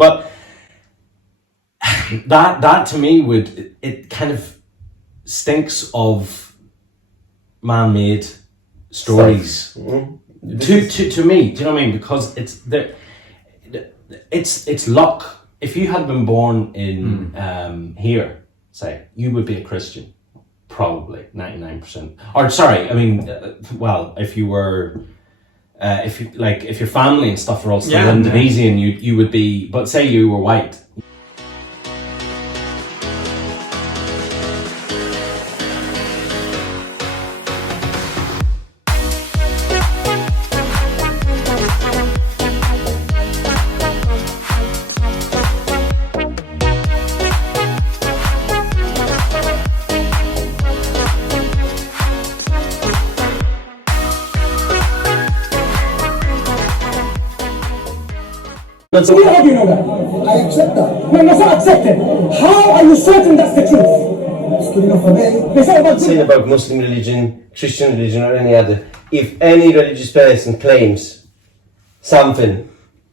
But that to me it kind of stinks of man-made stories. To me, do you know what I mean? Because it's luck. If you had been born in here, say, you would be a Christian, probably 99%. Or sorry, I mean, well, if you were, if your family and stuff were all still Indonesian, you would be. But say you were white. So how do you know that? I accept that. No, that's not accepted. How are you certain that's the truth? It's good enough for me. They say about Muslim religion, Christian religion, or any other. If any religious person claims something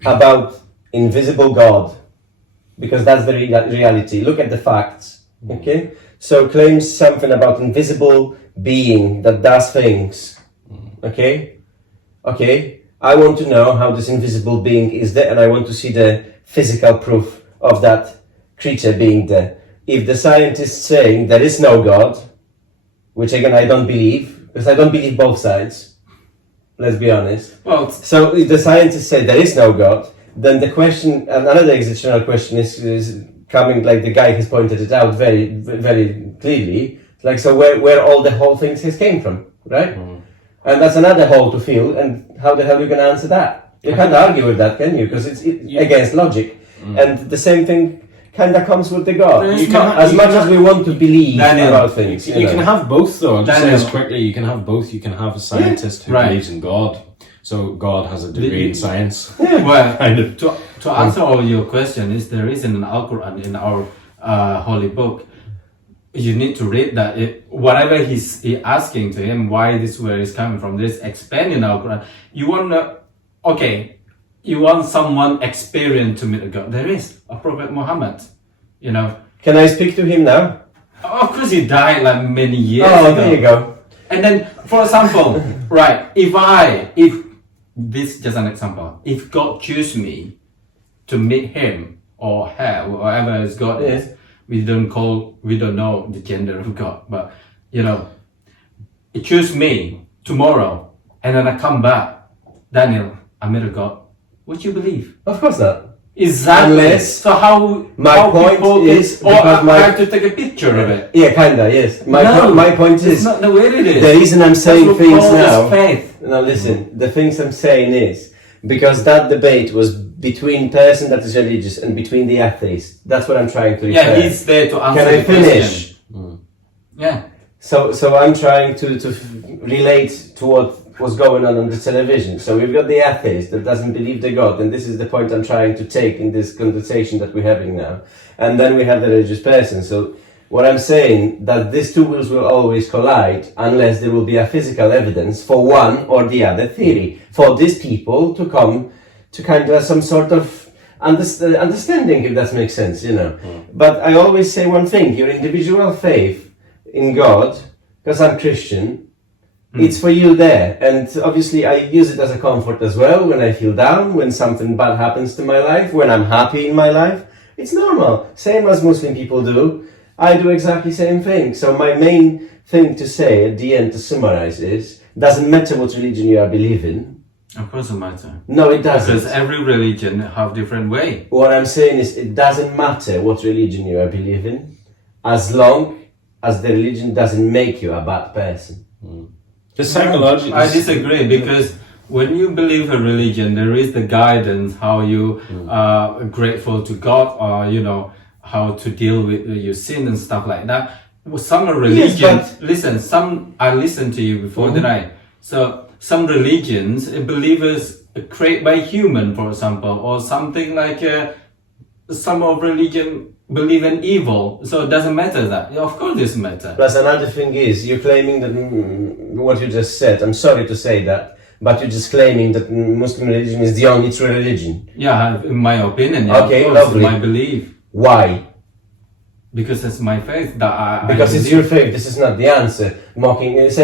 about invisible God, because that's the reality, look at the facts, okay? So claims something about invisible being that does things, okay? I want to know how this invisible being is there, and I want to see the physical proof of that creature being there. If the scientists saying there is no God, which again I don't believe, because I don't believe both sides, let's be honest. Well, so if the scientists say there is no God, then the question, another existential question is coming, like the guy has pointed it out very, very clearly. Like, so where all the whole things has came from, right? And that's another hole to fill, and how the hell are you going to answer that? You can't argue with that, can you? Because it's against logic. And the same thing kind of comes with the God. As much as we want to believe about things. You can have both, though. I'll just say this quickly. You can have both. You can have a scientist who believes in God. So God has a degree in science. Well, to answer all your question, is there is in Al-Quran, in our holy book, you need to read that. Whatever he's asking to him, why this word is coming from, this expanding our Quran. You want someone experienced to meet God. There is a Prophet Muhammad, you know. Can I speak to him now? Of course, he died like many years ago. Oh, there you go. And then, for example, right, if this is just an example, if God choose me to meet him or her, whoever his God is, we don't know the gender of God, but you know, it choose me tomorrow, and then I come back, Daniel, I met a God. Would you believe? Of course not. Exactly. Unless so how point is I have to take a picture of it. Yeah, kinda. Yes. My point is not the way it is. The reason I'm saying things now. Faith. Now listen. The things I'm saying is because that debate was between person that is religious and between the atheist. That's what I'm trying to refer. Yeah, he's there to answer the question. Can I finish? Yeah. So I'm trying to relate to what was going on the television. So we've got the atheist that doesn't believe the God, and this is the point I'm trying to take in this conversation that we're having now. And then we have the religious person. So what I'm saying, that these two worlds will always collide unless there will be a physical evidence for one or the other theory. For these people to come to kind of some sort of understanding, if that makes sense, you know. But I always say one thing, your individual faith in God, because I'm Christian, it's for you there. And obviously I use it as a comfort as well when I feel down, when something bad happens to my life, when I'm happy in my life. It's normal, same as Muslim people do. I do exactly the same thing. So my main thing to say at the end, to summarize, is doesn't matter what religion you are believing. Of course it matters. No, it doesn't. Because every religion have different way. What I'm saying is it doesn't matter what religion you are believing, as long as the religion doesn't make you a bad person. Just psychologically. I disagree, because when you believe a religion, there is the guidance how you are grateful to God, or you know how to deal with your sin and stuff like that. Some religions, I listened to you before, didn't I? So some religions, believers created by human, for example, or something like some of religion believe in evil, so it doesn't matter that. Yeah, of course this matter. Plus another thing is, you're claiming that what you just said, I'm sorry to say that, but you're just claiming that Muslim religion is the only true religion. Yeah, in my opinion. Yeah, Okay, of course, lovely. my belief. Why? Because it's my faith that I Because it's believe. your faith. This is not the answer.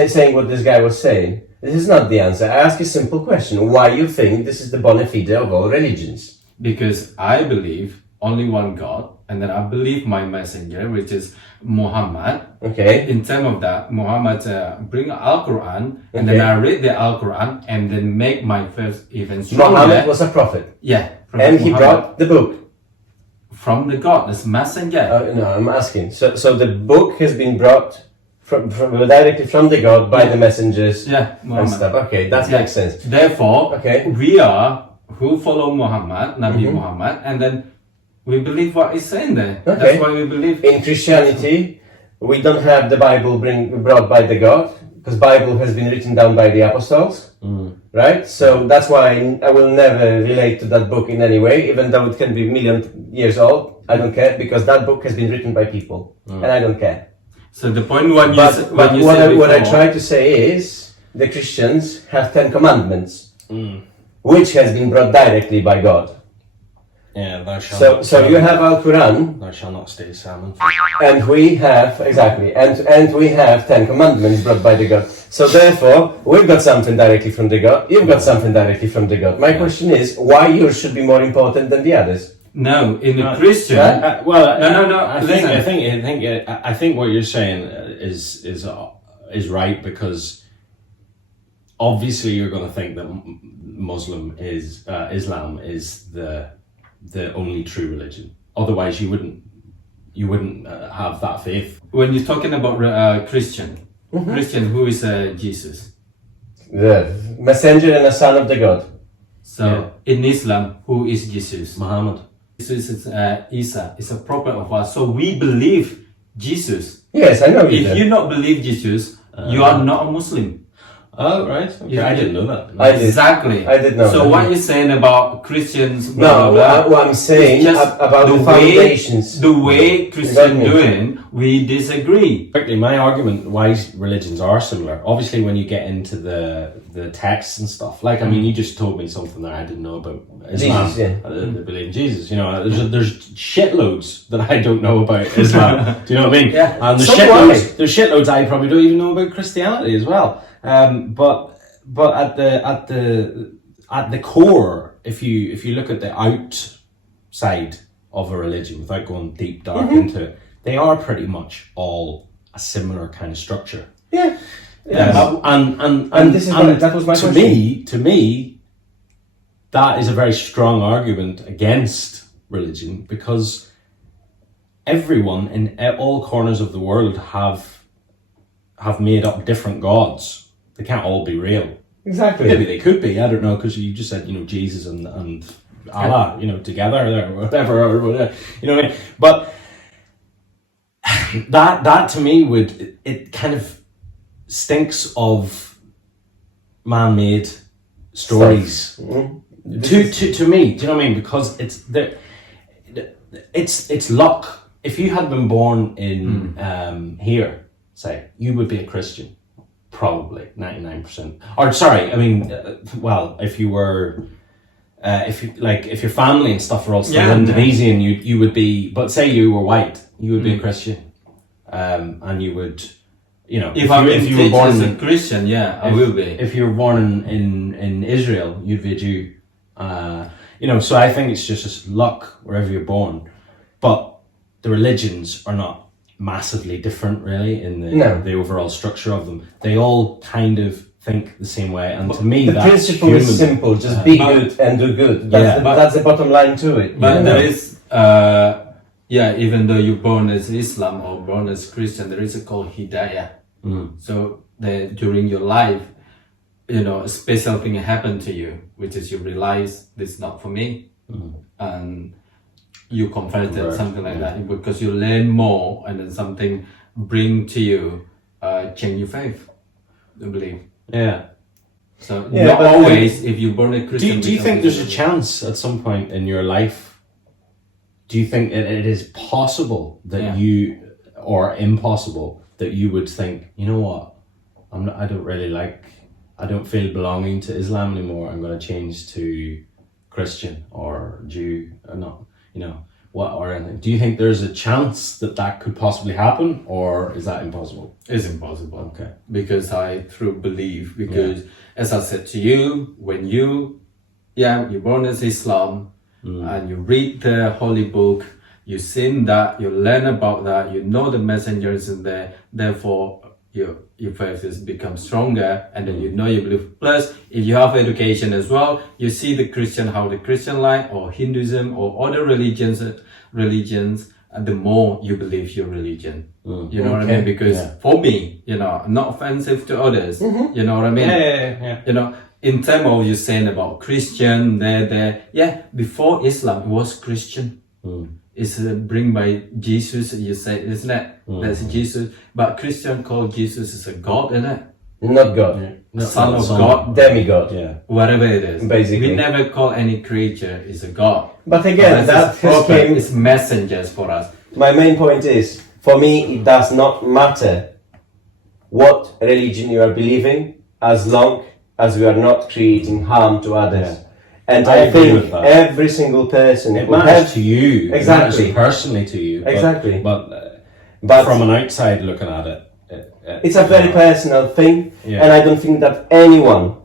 Saying what this guy was saying. This is not the answer. I ask you a simple question. Why you think this is the bona fide of all religions? Because I believe only one God, and then I believe my messenger, which is Muhammad. Okay. In terms of that, Muhammad bring Al-Quran, and then Okay. I read the Al-Quran, and then make my faith even stronger. Muhammad was a prophet. Yeah. And he Muhammad. brought the book. From the God, this messenger. No, I'm asking. So the book has been brought from directly from the God by the messengers Yeah, and Muhammad. stuff. Okay, that Yeah. makes sense. Therefore, Okay. we are who follow Muhammad, Nabi Mm-hmm. Muhammad, and then we believe what he's saying there. Okay. That's why we believe. In Christianity, we don't have the Bible brought by the God, because Bible has been written down by the apostles, right? So that's why I will never relate to that book in any way, even though it can be million years old. I don't care, because that book has been written by people, and I don't care. So the point when you But when you what said I before, try to say is the Christians have 10 commandments, which has been brought directly by God. Yeah, thou shalt So you have Al-Quran, thou shalt not steal salmon. and we have and we have 10 commandments brought by the God. So therefore, we've got something directly from the God. You've got something directly from the God. My question is, why yours should be more important than the others? no, in the Christian, Right? No, I think what you're saying is right, because obviously you're going to think that Islam is the only true religion. Otherwise, you wouldn't have that faith. when you're talking about Christian, Mm-hmm. Christian, who is Jesus? The messenger and a son of the God. So in Islam, who is Jesus? Muhammad. Jesus is Isa, is a prophet of us. So we believe Jesus. Yes, I know you If do. you not believe Jesus, you are not a Muslim. Oh, right. Okay. Yeah. I didn't know that. I did. Exactly. I did know So that. what you're saying about Christians? No, blah, blah, blah, what I'm saying it's just about the foundations. The way Christian Exactly. doing, we disagree. Quickly, my argument why religions are similar. Obviously, when you get into the texts and stuff, like I mean, you just told me something that I didn't know about Islam. Jesus, yeah. They believe in Jesus. You know, there's shitloads that I don't know about Islam. Do you know what I mean? Yeah. And So do I. there's shitloads I probably don't even know about Christianity as well. But at the core, if you look at the outside of a religion without going deep dark into it, they are pretty much all a similar kind of structure. Yeah. And this is that was my to question. to me, that is a very strong argument against religion, because everyone in all corners of the world have made up different gods. They can't all be real. Exactly. Maybe they could be. I don't know, because you just said Jesus and Allah, together or whatever. You know what I mean? But that to me it kind of stinks of man-made stories. To me, do you know what I mean? Because it's luck. If you had been born in here, say, you would be a Christian, probably 99%. Or sorry, I mean, if you were. If your family and stuff were all still Indonesian, you would be. But say you were white, you would be a Christian, and you would, If you were born as a Christian, I will be. If you were born in Israel, you'd be a Jew. So I think it's just luck wherever you're born, but the religions are not massively different, really, in the overall structure of them. They all kind of think the same way, and to me, The that's principle is human. simple: just be good and do good. That's the bottom line to it. But there is, even though you're born as Islam or born as Christian, there is a called hidayah. So during your life, a special thing happened to you, which is you realize this is not for me, and you converted, something like that, because you learn more, and then something bring to you, change your faith, I believe. Yeah. So not always, if you're born a Christian. Do you think there's a chance at some point in your life? Do you think it is possible that or impossible that you would think, you know what, I don't really like I don't feel belonging to Islam anymore. I'm going to change to Christian or Jew or not, you know, what or anything. Do you think there's a chance that that could possibly happen, or is that impossible? It's impossible. Okay. Because I through belief, because as I said to you, when you're born as Islam and you read the holy book, you sing that, you learn about that, you know the messengers in there, therefore your faith has become stronger, and then you know you believe. Plus, if you have education as well, you see the Christian, how the Christian life or Hinduism or other religions, and the more you believe your religion. You know what I mean? Because for me, you know, not offensive to others, you know what I mean? Yeah. You know, in terms of you saying about Christian, before Islam it was Christian. It's bring by Jesus, you say, isn't it? That's Jesus. But Christian call Jesus as a God, isn't it? Not God. Son of God. Demigod. Yeah. Whatever it is. Basically. We never call any creature is a God. But again, Unless that has came... it's messengers for us. My main point is, for me, it does not matter what religion you are believing, as long as we are not creating harm to others. Yeah. And I I agree think with that. every single person It who matters has, to you. Exactly. It matters personally to you. Exactly. But from an outside looking at it, it's a very personal thing, Yeah. and I don't think that anyone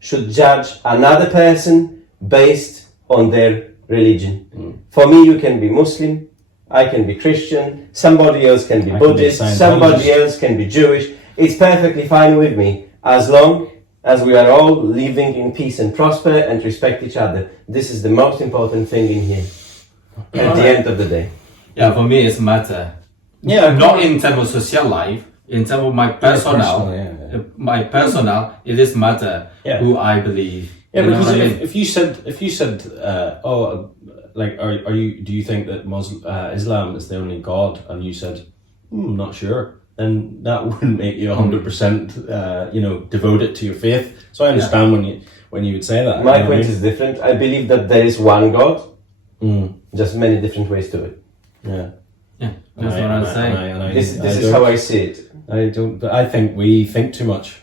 should judge another person based on their religion. For me, you can be Muslim, I can be Christian, somebody else can be I can be Buddhist, Scientologist. somebody else can be Jewish. It's perfectly fine with me, as long as we are all living in peace and prosper and respect each other. This is the most important thing in here, at the end of the day. Yeah, for me it's matter. Yeah, Not in terms of social life, in terms of my personal, my personal, it is matter who I believe. Yeah, You know because what I mean? if you said, do you think that Islam is the only God, and you said, I'm not sure, then that wouldn't make you 100%, devoted to your faith. So I understand when you would say that. My point is different. I believe that there is one God, just many different ways to it. Yeah. Yeah, that's what I'm saying. This is how I see it. I don't. But I think we think too much.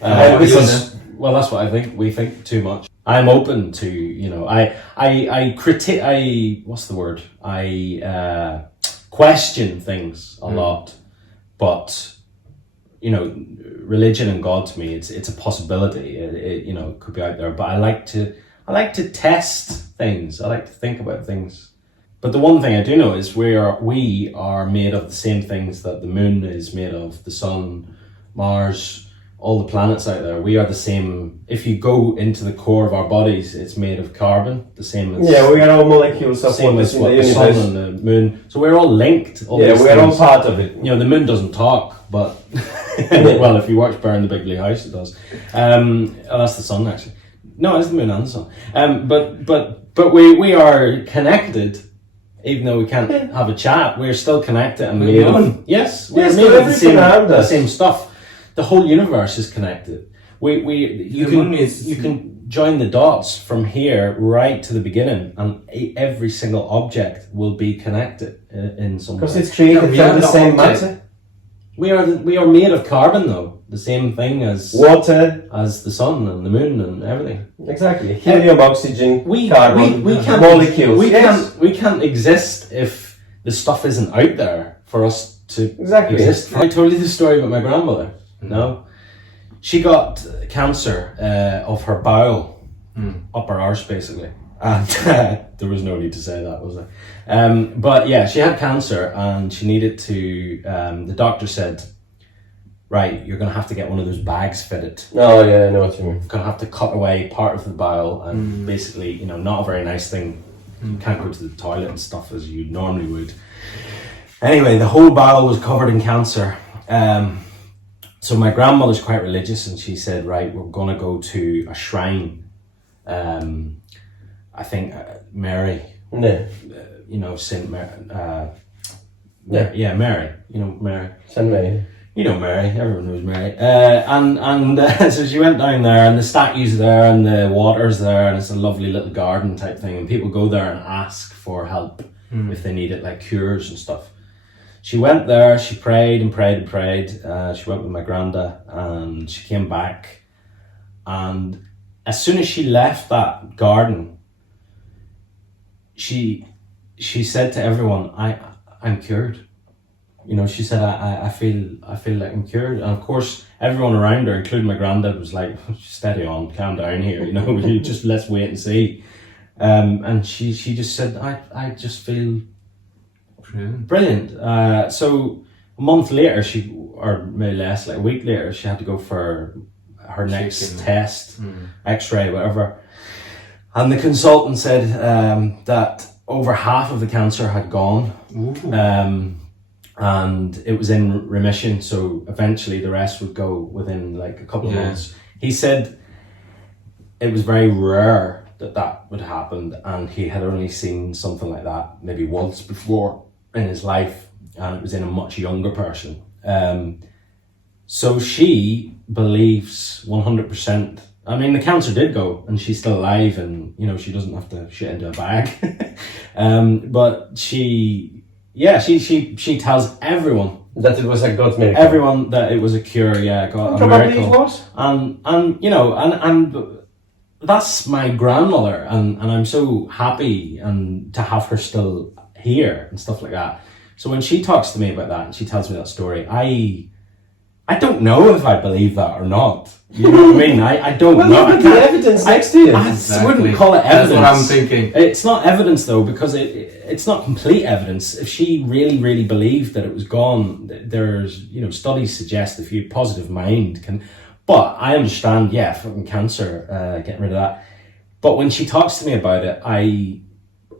Well, that's what I think. We think too much. I'm open to, what's the word? I question things a lot, but religion and God to me, it's a possibility. It could be out there, but I like to test things. I like to think about things. But the one thing I do know is we are made of the same things that the moon is made of, the sun, Mars, all the planets out there. We are the same. If you go into the core of our bodies, it's made of carbon, the same as... Yeah, we are all molecules of same what as is in what the the universe. sun and the moon. So we're all linked. Yeah, we're all part of it. The moon doesn't talk, but... well, if you watch Burn the Big Blue House, it does. That's the sun, actually. No, it's the moon and the sun. But we are connected. Even though we can't have a chat, we're still connected and made of... Yes, we're Yes, made of the us. same stuff. The whole universe is connected. You can join the dots from here right to the beginning, and every single object will be connected in some way. Because it's created from the same matter. We are made of carbon, though. The same thing as water, as the sun and the moon and everything. Exactly. Helium, oxygen, carbon, we can't, molecules. We can't exist if the stuff isn't out there for us to exist. I told you the story about my grandmother. No, she got cancer of her bowel, upper arse basically, and there was no need to say that, was there? But yeah, she had cancer and she needed to. The doctor said, right, you're going to have to get one of those bags fitted. Oh yeah, I know what you mean. You're going to have to cut away part of the bowel, and basically, not a very nice thing. You can't go to the toilet and stuff as you normally would. Anyway, the whole bowel was covered in cancer. So my grandmother's quite religious, and she said, right, we're going to go to a shrine. I think Mary. No. Saint Mary. Mary. Mary. Saint Mary. Mary, everyone knows Mary. So she went down there, and the statue's there, and the water's there, and it's a lovely little garden type thing, and people go there and ask for help if they need it, like cures and stuff. She went there, she prayed and prayed and prayed. She went with my granda, and she came back, and as soon as she left that garden, she said to everyone, I'm cured. You know, she said, I feel like I'm cured. And of course, everyone around her, including my granddad, was like, steady on, calm down here, you know, just let's wait and see. And she just said, I just feel brilliant. So a month later, or maybe less, like a week later, she had to go for her next test, x-ray, whatever. And the consultant said that over half of the cancer had gone. And it was in remission, so eventually the rest would go within like a couple of months. He said it was very rare that would happen, and he had only seen something like that maybe once before in his life, and it was in a much younger person. So she believes 100%. I mean, the cancer did go, and she's still alive, and you know, she doesn't have to shit into a bag. But she tells everyone that it was a God miracle. Everyone that it was a cure, a probably miracle. It was. And you know, and that's my grandmother, and I'm so happy and to have her still here and stuff like that. So when she talks to me about that and she tells me that story, I don't know if I believe that or not. You know what I mean? I don't know. Well, the evidence next to you. I wouldn't call it evidence. That's what I'm thinking. It's not evidence though, because it's not complete evidence. If she really, really believed that it was gone, there's, you know, studies suggest if you positive mind can. But I understand, fucking cancer, getting rid of that. But when she talks to me about it, I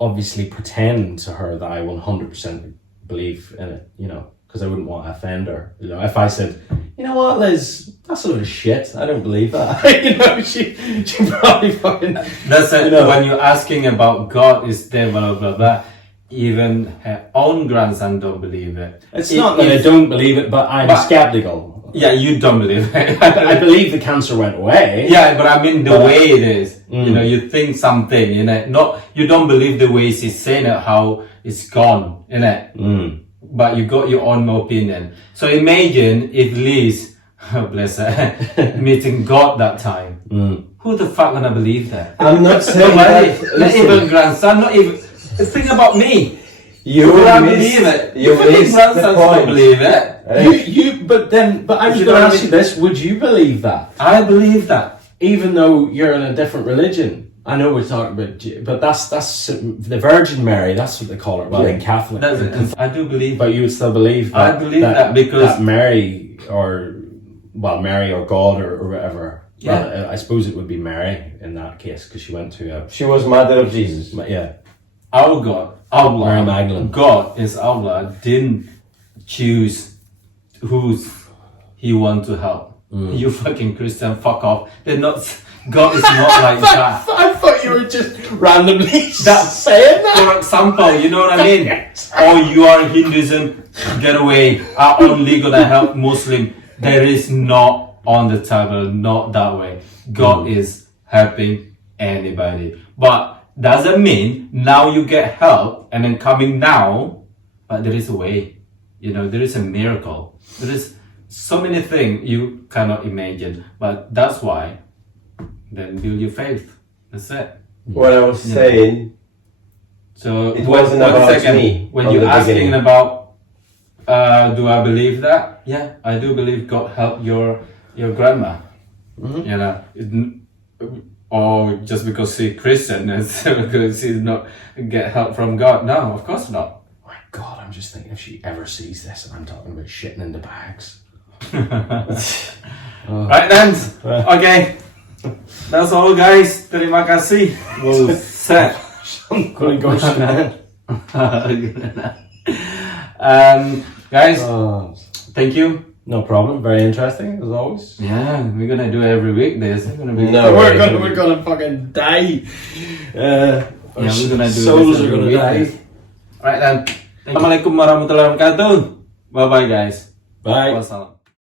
obviously pretend to her that I 100% believe in it, you know, because I wouldn't want to offend her. You know, if I said, you know what, Liz, that's a load of shit, I don't believe that. You know, she probably fucking... That's it. You know, when you're asking about God is there, blah, blah, blah, even her own grandson don't believe it. It's not that I don't believe it, but I'm skeptical. Yeah, you don't believe it. I believe the cancer went away. Yeah, but I mean the way it is. You know, you think something, you know, you don't believe the way she's saying it, how it's gone, you know. But you got your own opinion. So imagine if Liz, bless her, meeting God that time. Who the fuck gonna believe that? I'm not saying that. Not even grandson, not even... Think about me. You believe it. You think grandsons don't believe it. But I was going to ask you this, would you believe that? I believe that. Even though you're in a different religion. I know we're talking about, but that's the Virgin Mary, that's what they call her, well, in Catholic. I do believe. But you would still believe that? I believe that because... That Mary, Mary or God or whatever. Yeah. Well, I suppose it would be Mary in that case, because she went to She was mother of Jesus. Yeah. Our God, Allah, Mary Magdalene. God is Allah, didn't choose who He want to help. You fucking Christian, fuck off. They're not... God is not like that. I thought you were just randomly saying that. For example, you know what I mean? Or you are Hinduism, get away. I'm only gonna help Muslim. There is not on the table, not that way. God is helping anybody. But doesn't mean now you get help and then coming now, but there is a way. You know, there is a miracle. There is so many things you cannot imagine. But that's why then build your faith. That's it. What I was saying, so it wasn't about me. When you're asking about, do I believe that? Yeah, I do believe God helped your grandma. You know, or just because she's Christian and because she's not get help from God. No, of course not. Oh my God, I'm just thinking if she ever sees this and I'm talking about shitting in the bags. Right then, okay. That's all, guys. Terima kasih. Well, set. I'm gonna go now. Guys, thank you. No problem. Very interesting as always. Yeah, we're gonna do it every week. There's gonna be we're gonna fucking die. Yeah, we're gonna do souls this are gonna week. die. Right then. Assalamualaikum warahmatullahi wabarakatuh. Bye bye, guys. Bye. Wassalam.